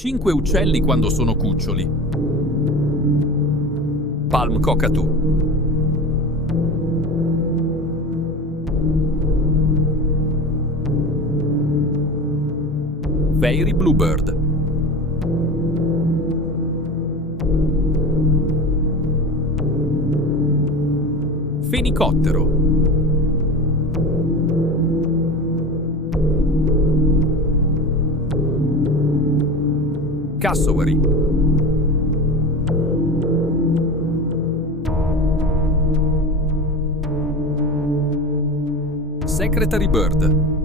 5 uccelli quando sono cuccioli. Palm cockatoo. Fairy bluebird. Fenicottero. Cassowary. Secretary bird.